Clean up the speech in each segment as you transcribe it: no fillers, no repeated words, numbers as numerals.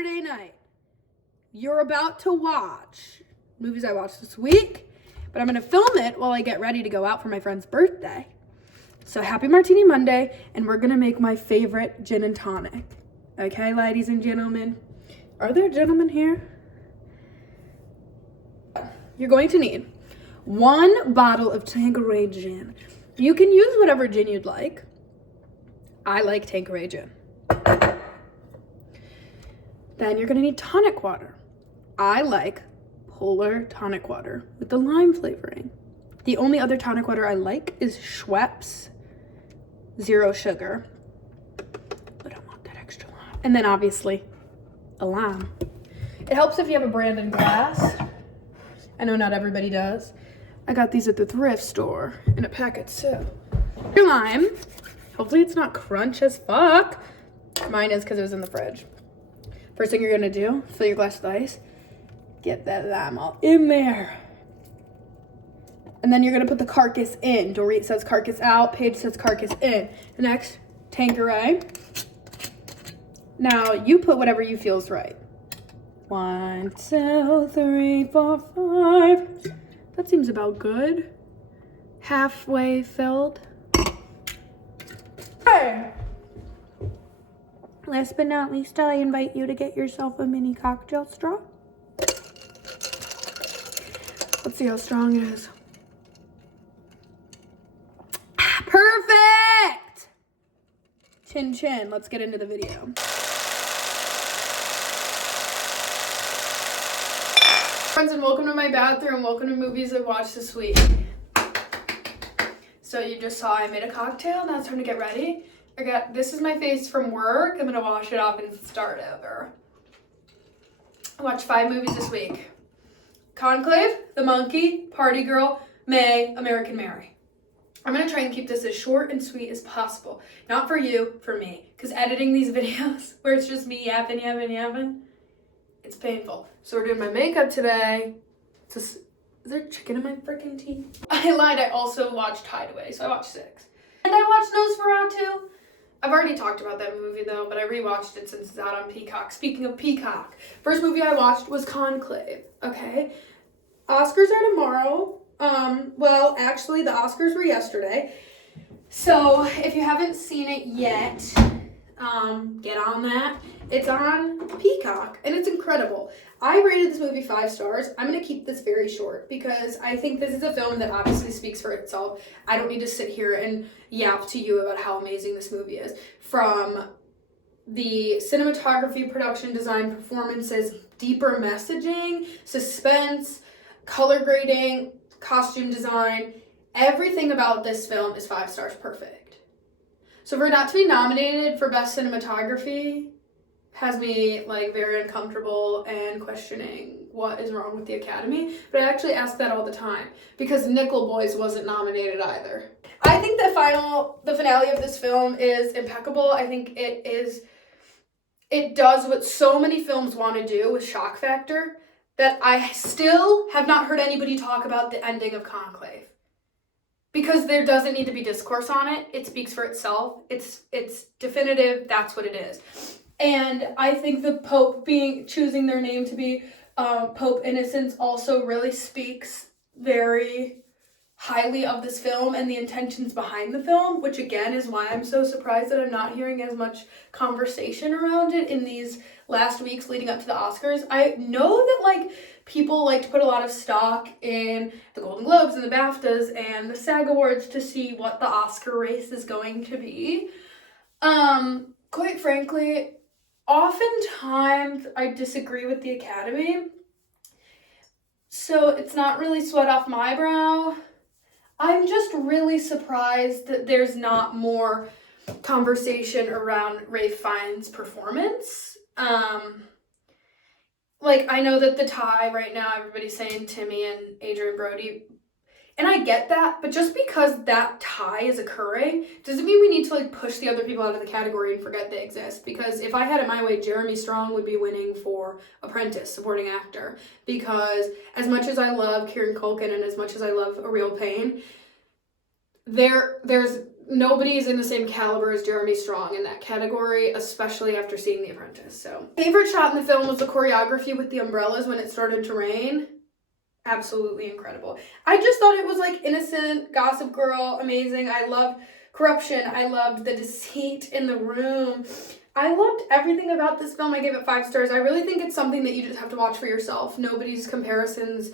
Saturday night. You're about to watch movies I watched this week, but I'm gonna film it while I get ready to go out for my friend's birthday. So happy Martini Monday, and we're gonna make my favorite gin and tonic. Okay, ladies and gentlemen. Are there gentlemen here? You're going to need 1 bottle of Tanqueray gin. You can use whatever gin you'd like. I like Tanqueray gin. Then you're gonna need tonic water. I like Polar tonic water with the lime flavoring. The only other tonic water I like is Schweppes Zero Sugar, but I want that extra lime. And then obviously a lime. It helps if you have a branded glass. I know not everybody does. I got these at the thrift store in a packet, so. Your lime. Hopefully it's not crunch as fuck. Mine is because it was in the fridge. First thing you're gonna do, fill your glass with ice. Get that lime all in there. And then you're gonna put the carcass in. Dorit says carcass out, Paige says carcass in. Next, Tanqueray. Now you put whatever you feel is right. 1, 2, 3, 4, 5. That seems about good. Halfway filled. Hey! Last but not least, I invite you to get yourself a mini cocktail straw. Let's see how strong it is. Perfect! Chin chin, let's get into the video. Friends, and welcome to my bathroom. Welcome to movies I watched this week. So you just saw I made a cocktail. Now it's time to get ready. This is my face from work. I'm gonna wash it off and start over. I watched 5 movies this week. Conclave, The Monkey, Party Girl, May, American Mary. I'm gonna try and keep this as short and sweet as possible. Not for you, for me. Because editing these videos where it's just me yapping, it's painful. So we're doing my makeup today. Is there chicken in my freaking teeth? I lied, I also watched Hideaway, so I watched 6. And I watched Nosferatu. I've already talked about that movie though, but I rewatched it since it's out on Peacock. Speaking of Peacock, first movie I watched was Conclave, okay? Oscars are tomorrow. Well, actually the Oscars were yesterday. So if you haven't seen it yet, get on that. It's on Peacock and it's incredible. I rated this movie 5 stars. I'm gonna keep this very short because I think this is a film that obviously speaks for itself. I don't need to sit here and yap to you about how amazing this movie is. From the cinematography, production design, performances, deeper messaging, suspense, color grading, costume design, everything about this film is 5 stars perfect. So for it not to be nominated for Best Cinematography has me like very uncomfortable and questioning what is wrong with the Academy. But I actually ask that all the time because Nickel Boys wasn't nominated either. I think the finale of this film is impeccable. I think it does what so many films want to do with shock factor, that I still have not heard anybody talk about the ending of Conclave. Because there doesn't need to be discourse on it. It speaks for itself. It's definitive. That's what it is. And I think the Pope choosing their name to be Pope Innocence also really speaks very highly of this film and the intentions behind the film, which again is why I'm so surprised that I'm not hearing as much conversation around it in these last weeks leading up to the Oscars. I know that like people like to put a lot of stock in the Golden Globes and the BAFTAs and the SAG Awards to see what the Oscar race is going to be. Quite frankly, oftentimes I disagree with the Academy, so it's not really sweat off my brow. I'm just really surprised that there's not more conversation around Ralph Fiennes' performance. Like, I know that the tie right now, everybody's saying Timmy and Adrian Brody, and I get that, but just because that tie is occurring doesn't mean we need to like push the other people out of the category and forget they exist. Because if I had it my way, Jeremy Strong would be winning for Apprentice, supporting actor. Because as much as I love Kieran Culkin and as much as I love A Real Pain, there's nobody's in the same caliber as Jeremy Strong in that category, especially after seeing The Apprentice. So, favorite shot in the film was the choreography with the umbrellas when it started to rain. Absolutely incredible. I just thought it was like innocent, Gossip Girl, amazing. I loved corruption. I loved the deceit in the room. I loved everything about this film. I gave it 5 stars. I really think it's something that you just have to watch for yourself. Nobody's comparisons,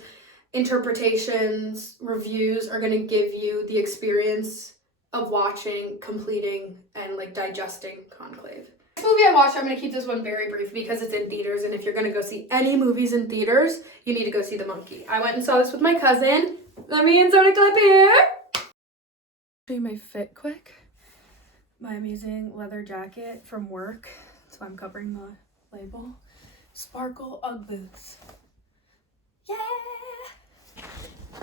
interpretations, reviews are going to give you the experience of watching, completing, and like digesting Conclave. Next movie I watched, I'm going to keep this one very brief because it's in theaters, and if you're going to go see any movies in theaters, you need to go see The Monkey. I went and saw this with my cousin. Let me insert a clip here. Show you my fit quick. My amazing leather jacket from work. That's why I'm covering the label. Sparkle Ugg boots. Yeah!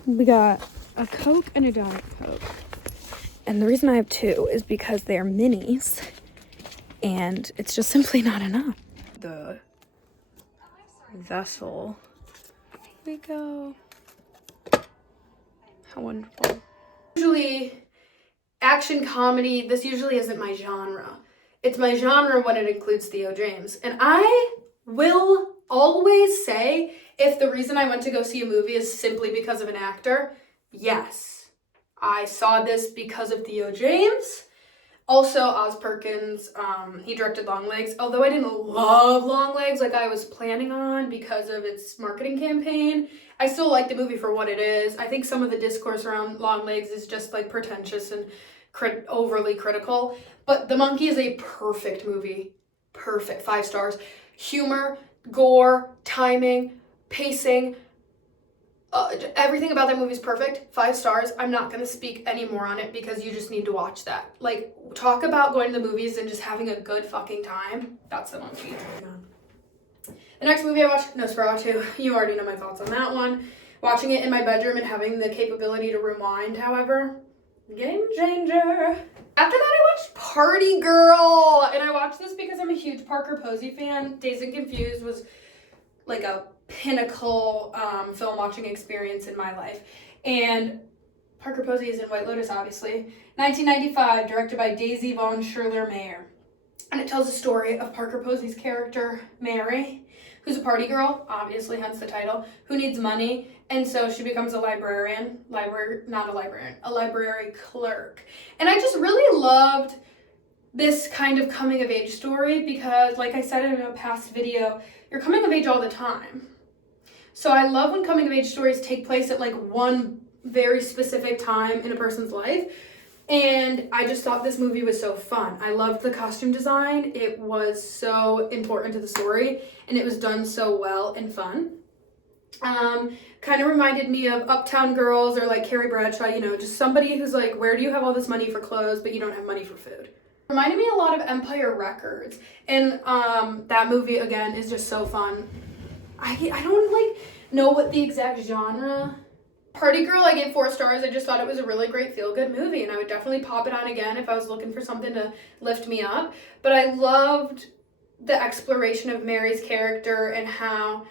We got a Coke and a Diet Coke. And the reason I have 2 is because they're minis. And it's just simply not enough. The vessel. Here we go. How wonderful. Usually, action comedy, this usually isn't my genre. It's my genre when it includes Theo James. And I will always say, if the reason I went to go see a movie is simply because of an actor, yes. I saw this because of Theo James. Also, Oz Perkins, he directed Longlegs. Although I didn't love Longlegs like I was planning on because of its marketing campaign, I still like the movie for what it is. I think some of the discourse around Longlegs is just like pretentious and overly critical. But The Monkey is a perfect movie. Perfect. 5 stars. Humor, gore, timing, pacing. Everything about that movie is perfect. 5 stars. I'm not going to speak any more on it because you just need to watch that. Like, talk about going to the movies and just having a good fucking time. That's The Monkey. The next movie I watched, Nosferatu. You already know my thoughts on that one. Watching it in my bedroom and having the capability to rewind, however, game changer. After that, I watched Party Girl. And I watched this because I'm a huge Parker Posey fan. Dazed and Confused was like a pinnacle film watching experience in my life. And Parker Posey is in White Lotus, obviously. 1995, directed by Daisy von Schurler-Mayer. And it tells the story of Parker Posey's character, Mary, who's a party girl, obviously, hence the title, who needs money. And so she becomes a library clerk. And I just really loved this kind of coming of age story because, like I said in a past video, you're coming of age all the time. So I love when coming of age stories take place at like one very specific time in a person's life. And I just thought this movie was so fun. I loved the costume design. It was so important to the story and it was done so well and fun. Kind of reminded me of Uptown Girls or like Carrie Bradshaw, you know, just somebody who's like, where do you have all this money for clothes but you don't have money for food? Reminded me a lot of Empire Records. And that movie, again, is just so fun. I don't, like, know what the exact genre. Party Girl, I gave 4 stars. I just thought it was a really great feel-good movie, and I would definitely pop it on again if I was looking for something to lift me up. But I loved the exploration of Mary's character and how,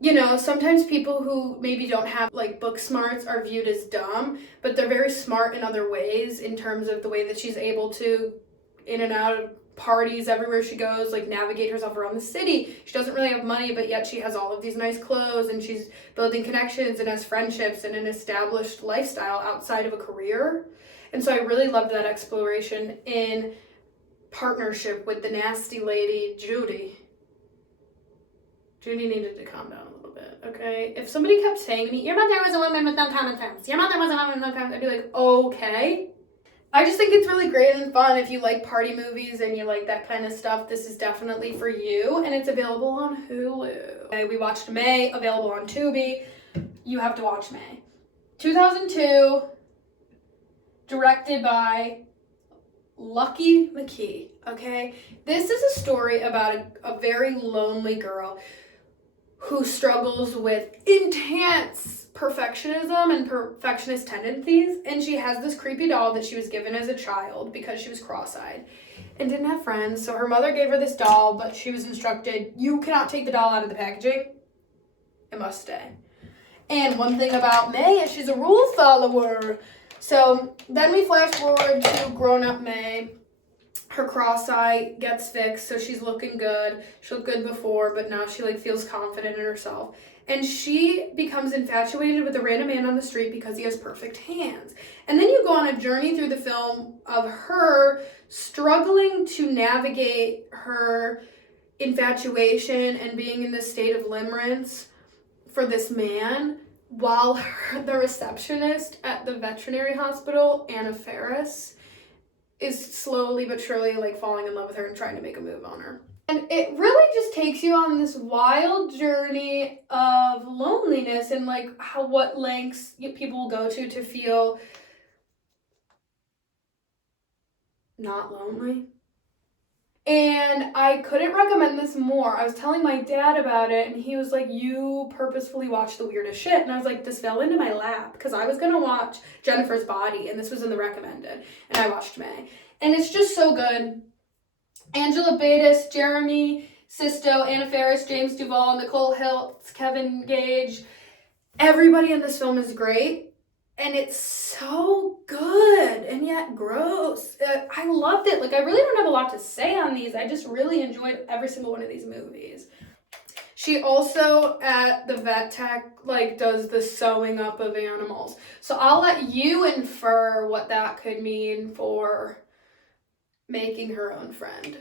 you know, sometimes people who maybe don't have, like, book smarts are viewed as dumb, but they're very smart in other ways in terms of the way that she's able to, in and out of parties everywhere she goes, like navigate herself around the city. She doesn't really have money, but yet she has all of these nice clothes and she's building connections and has friendships and an established lifestyle outside of a career. And so I really loved that exploration in partnership with the nasty lady, Judy. Judy needed to calm down a little bit, okay? If somebody kept saying to me, your mother was a woman with no common sense, your mother was a woman with no common sense, I'd be like, okay. I just think it's really great and fun. If you like party movies and you like that kind of stuff, this is definitely for you. And it's available on Hulu. Okay, we watched May, available on Tubi. You have to watch May. 2002, directed by Lucky McKee, okay? This is a story about a very lonely girl who struggles with intense perfectionism and perfectionist tendencies, and she has this creepy doll that she was given as a child because she was cross-eyed and didn't have friends. So her mother gave her this doll, but she was instructed, you cannot take the doll out of the packaging. It must stay. And one thing about May is she's a rule follower. So then we flash forward to grown-up May. Her cross eye gets fixed, so she's looking good. She looked good before, but now she like feels confident in herself. And she becomes infatuated with a random man on the street because he has perfect hands. And then you go on a journey through the film of her struggling to navigate her infatuation and being in this state of limerence for this man, while the receptionist at the veterinary hospital, Anna Faris, is slowly but surely like falling in love with her and trying to make a move on her. And it really just takes you on this wild journey of loneliness and like what lengths people will go to feel not lonely. And I couldn't recommend this more. I was telling my dad about it, and he was like, you purposefully watch the weirdest shit. And I was like, this fell into my lap, because I was going to watch Jennifer's Body, and this was in the recommended. And I watched May. And it's just so good. Angela Batis, Jeremy Sisto, Anna Faris, James Duvall, Nicole Hiltz, Kevin Gage. Everybody in this film is great. And it's so good and yet gross. I loved it. Like, I really don't have a lot to say on these. I just really enjoyed every single one of these movies. She also, at the vet tech, like, does the sewing up of animals. So I'll let you infer what that could mean for making her own friend.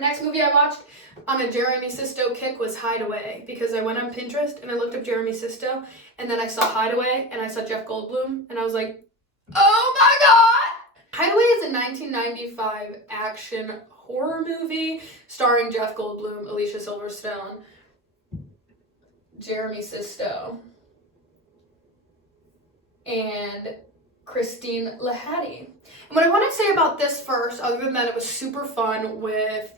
Next movie I watched on a Jeremy Sisto kick was Hideaway, because I went on Pinterest and I looked up Jeremy Sisto, and then I saw Hideaway and I saw Jeff Goldblum, and I was like, oh my god! Hideaway is a 1995 action horror movie starring Jeff Goldblum, Alicia Silverstone, Jeremy Sisto, and Christine Lahady. And what I want to say about this first, other than that it was super fun with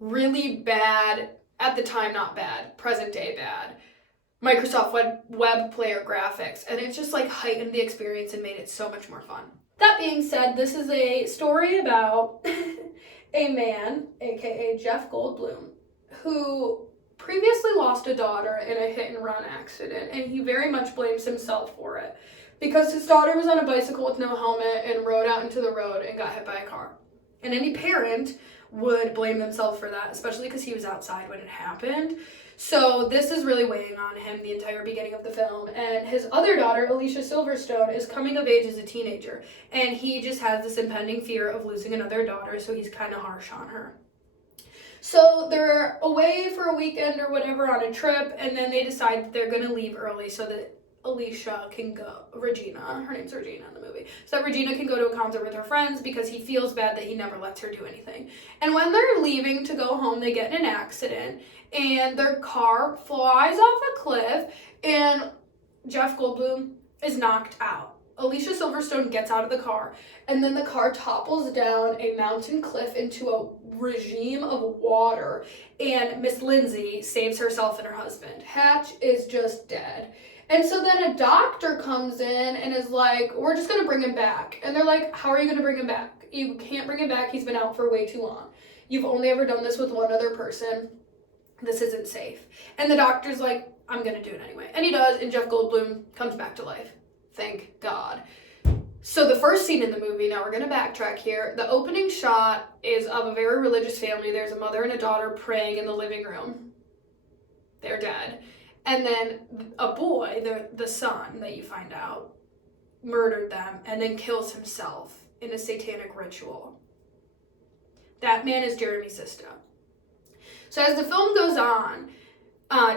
really bad, at the time not bad, present day bad, Microsoft web player graphics, and it just like heightened the experience and made it so much more fun. That being said, this is a story about a man, aka Jeff Goldblum, who previously lost a daughter in a hit and run accident, and he very much blames himself for it, because his daughter was on a bicycle with no helmet and rode out into the road and got hit by a car. And any parent would blame themselves for that, especially because he was outside when it happened. So this is really weighing on him the entire beginning of the film. And his other daughter, Alicia Silverstone, is coming of age as a teenager. And he just has this impending fear of losing another daughter, so he's kind of harsh on her. So they're away for a weekend or whatever on a trip, and then they decide that they're going to leave early so that Alicia can go, Regina, her name's Regina in the movie, so that Regina can go to a concert with her friends, because he feels bad that he never lets her do anything. And when they're leaving to go home, they get in an accident, and their car flies off a cliff, and Jeff Goldblum is knocked out. Alicia Silverstone gets out of the car, and then the car topples down a mountain cliff into a regime of water, and Miss Lindsay saves herself and her husband. Hatch is just dead. And so then a doctor comes in and is like, we're just going to bring him back. And they're like, how are you going to bring him back? You can't bring him back. He's been out for way too long. You've only ever done this with one other person. This isn't safe. And the doctor's like, I'm going to do it anyway. And he does, and Jeff Goldblum comes back to life. Thank God. So the first scene in the movie, now we're going to backtrack here. The opening shot is of a very religious family. There's a mother and a daughter praying in the living room. They're dead. And then a boy, the son that you find out, murdered them and then kills himself in a satanic ritual. That man is Jeremy Sisto. So as the film goes on,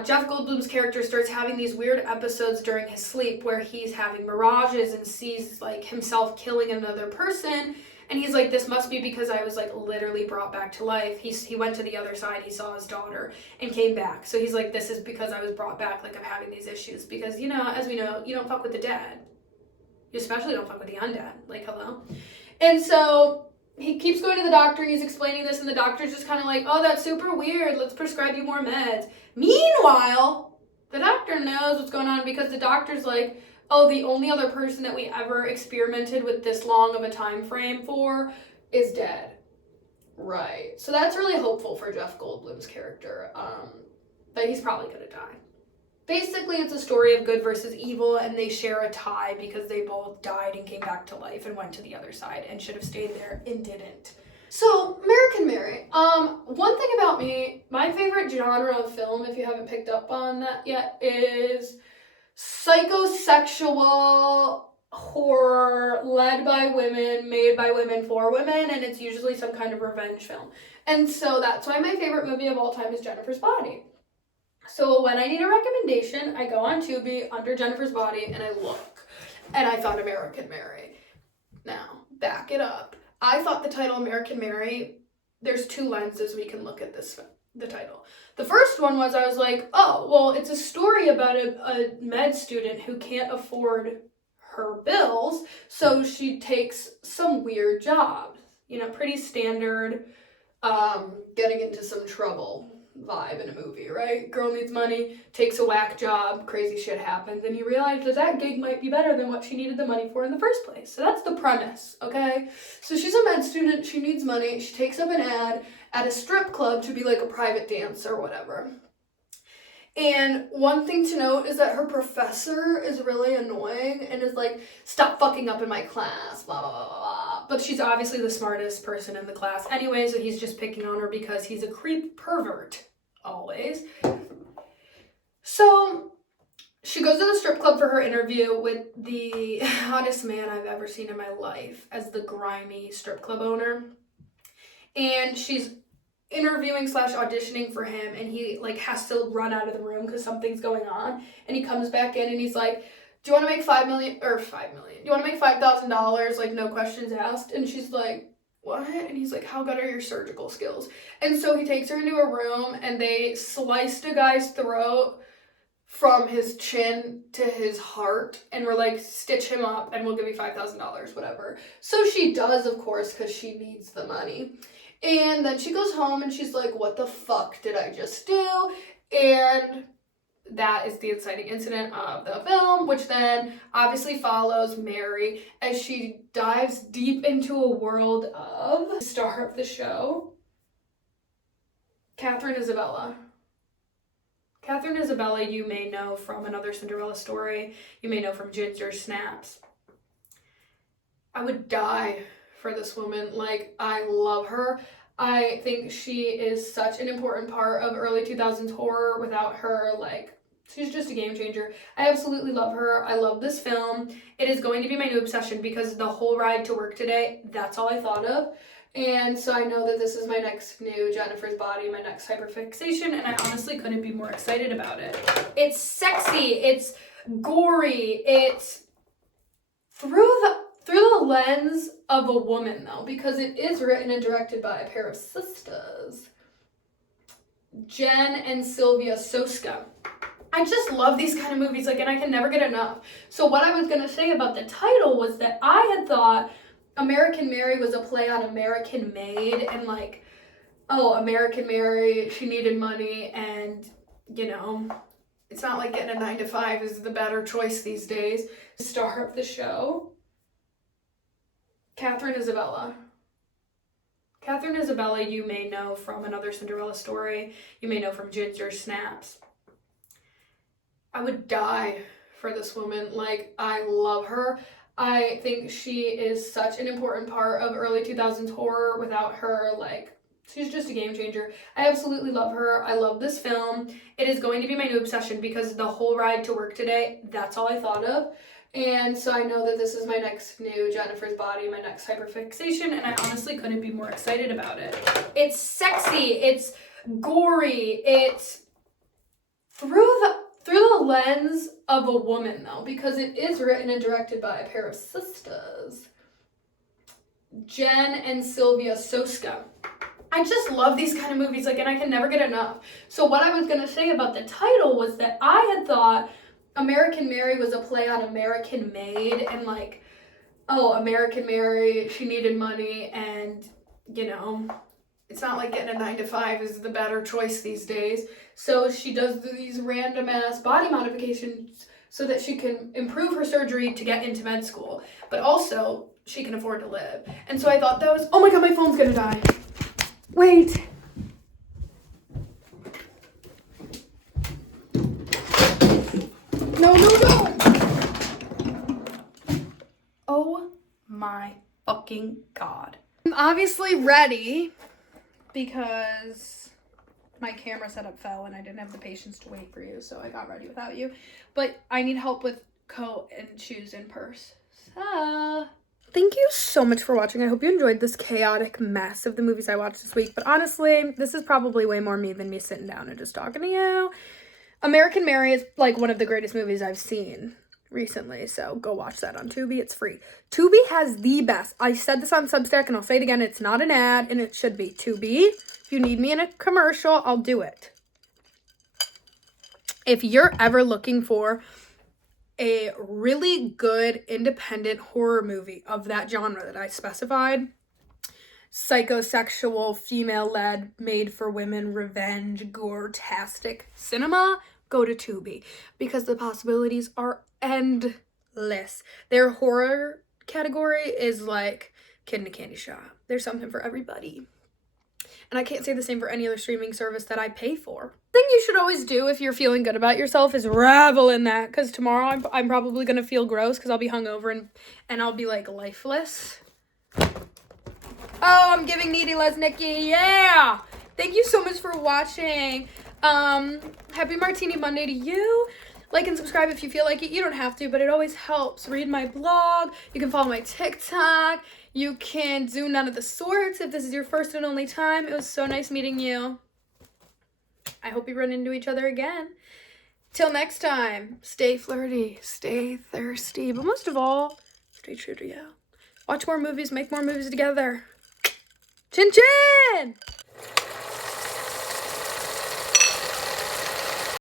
Jeff Goldblum's character starts having these weird episodes during his sleep where he's having mirages and sees like himself killing another person. And he's like, this must be because I was like literally brought back to life. He went to the other side, he saw his daughter and came back. So he's like, this is because I was brought back, like I'm having these issues. Because, you know, as we know, you don't fuck with the dead. You especially don't fuck with the undead. Like, hello? And so he keeps going to the doctor and he's explaining this, and the doctor's just kind of like, oh, that's super weird. Let's prescribe you more meds. Meanwhile, the doctor knows what's going on, because the doctor's like, oh, the only other person that we ever experimented with this long of a time frame for is dead. Right. So that's really hopeful for Jeff Goldblum's character, that he's probably going to die. Basically, it's a story of good versus evil, and they share a tie because they both died and came back to life and went to the other side and should have stayed there and didn't. So, American Mary. One thing about me, my favorite genre of film, if you haven't picked up on that yet, is psychosexual horror led by women, made by women for women, and it's usually some kind of revenge film. And so that's why my favorite movie of all time is Jennifer's Body. So when I need a recommendation, I go on Tubi under Jennifer's Body and I look. And I found American Mary. Now, back it up. I thought the title American Mary, there's two lenses we can look at the title. The first one was, I was like, oh, well, it's a story about a med student who can't afford her bills, so she takes some weird jobs. You know, pretty standard, getting into some trouble vibe in a movie, right? Girl needs money, takes a whack job, crazy shit happens, and you realize that gig might be better than what she needed the money for in the first place. So that's the premise, okay? So she's a med student, she needs money, she takes up an ad at a strip club to be like a private dancer or whatever. And one thing to note is that her professor is really annoying and is like, stop fucking up in my class, blah, blah, blah, blah. But she's obviously the smartest person in the class anyway, so he's just picking on her because he's a creep pervert, always. So she goes to the strip club for her interview with the hottest man I've ever seen in my life as the grimy strip club owner. And she's interviewing / auditioning for him, and he like has to run out of the room because something's going on, and he comes back in and he's like, do you want to make $5 million? Do you want to make $5,000? Like, no questions asked. And she's like, what? And he's like, how good are your surgical skills? And so he takes her into a room and they sliced a guy's throat from his chin to his heart and we're like, stitch him up and we'll give you $5,000, whatever. So she does, of course, because she needs the money. And then she goes home and she's like, what the fuck did I just do? And that is the inciting incident of the film, which then obviously follows Mary as she dives deep into a world of the star of the show, Catherine Isabella. Catherine Isabella, you may know from Another Cinderella Story. You may know from Ginger Snaps. I would die for this woman. Like, I love her. I think she is such an important part of early 2000s horror. Without her, like, she's just a game changer. I absolutely love her. I love this film. It is going to be my new obsession because the whole ride to work today, that's all I thought of. And so I know that this is my next new Jennifer's Body, my next hyperfixation, and I honestly couldn't be more excited about it. It's sexy, it's gory, it's through the lens of a woman, though, because it is written and directed by a pair of sisters, Jen and Sylvia Soska. I just love these kind of movies, like, and I can never get enough. So what I was going to say about the title was that I had thought American Mary was a play on American Made, and like, oh, American Mary, she needed money, and, you know, it's not like getting a 9-to-5 is the better choice these days. Star of the show, Catherine Isabella. Catherine Isabella, you may know from Another Cinderella Story. You may know from Ginger Snaps. I would die for this woman. Like, I love her. I think she is such an important part of early 2000s horror. Without her, like, she's just a game changer. I absolutely love her. I love this film. It is going to be my new obsession because the whole ride to work today, that's all I thought of. And so I know that this is my next new Jennifer's Body, my next hyperfixation, and I honestly couldn't be more excited about it. It's sexy, it's gory, it's through the lens of a woman, though, because it is written and directed by a pair of sisters, Jen and Sylvia Soska. I just love these kind of movies, like, and I can never get enough. So what I was going to say about the title was that I had thought American Mary was a play on American Made, and like, oh, American Mary, she needed money, and, you know, it's not like getting a 9-to-5 is the better choice these days. So she does these random ass body modifications so that she can improve her surgery to get into med school, but also she can afford to live. And so I thought that was, oh my god, my phone's gonna die. Wait. my fucking God. I'm obviously ready because my camera setup fell and I didn't have the patience to wait for you, so I got ready without you. But I need help with coat and shoes and purse. So thank you so much for watching. I hope you enjoyed this chaotic mess of the movies I watched this week. But honestly, this is probably way more me than me sitting down and just talking to you. American Mary is like one of the greatest movies I've seen recently, so go watch that on Tubi. It's free. Tubi has the best. I said this on Substack and I'll say it again. It's not an ad and it should be. Tubi, if you need me in a commercial, I'll do it. If you're ever looking for a really good independent horror movie of that genre that I specified, psychosexual, female-led, made-for-women, revenge, gore-tastic cinema, go to Tubi because the possibilities are endless. Their horror category is like kid in a candy shop. There's something for everybody. And I can't say the same for any other streaming service that I pay for. The thing you should always do if you're feeling good about yourself is revel in that, because tomorrow I'm probably going to feel gross because I'll be hungover and I'll be like lifeless. Oh, I'm giving Needy Lesnicki. Yeah. Thank you so much for watching. Happy Martini Monday to you. Like and subscribe if you feel like it. You don't have to, but it always helps. Read my blog. You can follow my TikTok. You can do None of the Sorts if this is your first and only time. It was so nice meeting you. I hope we run into each other again. Till next time, stay flirty, stay thirsty, but most of all, stay true to you. Watch more movies, make more movies together. Chin chin!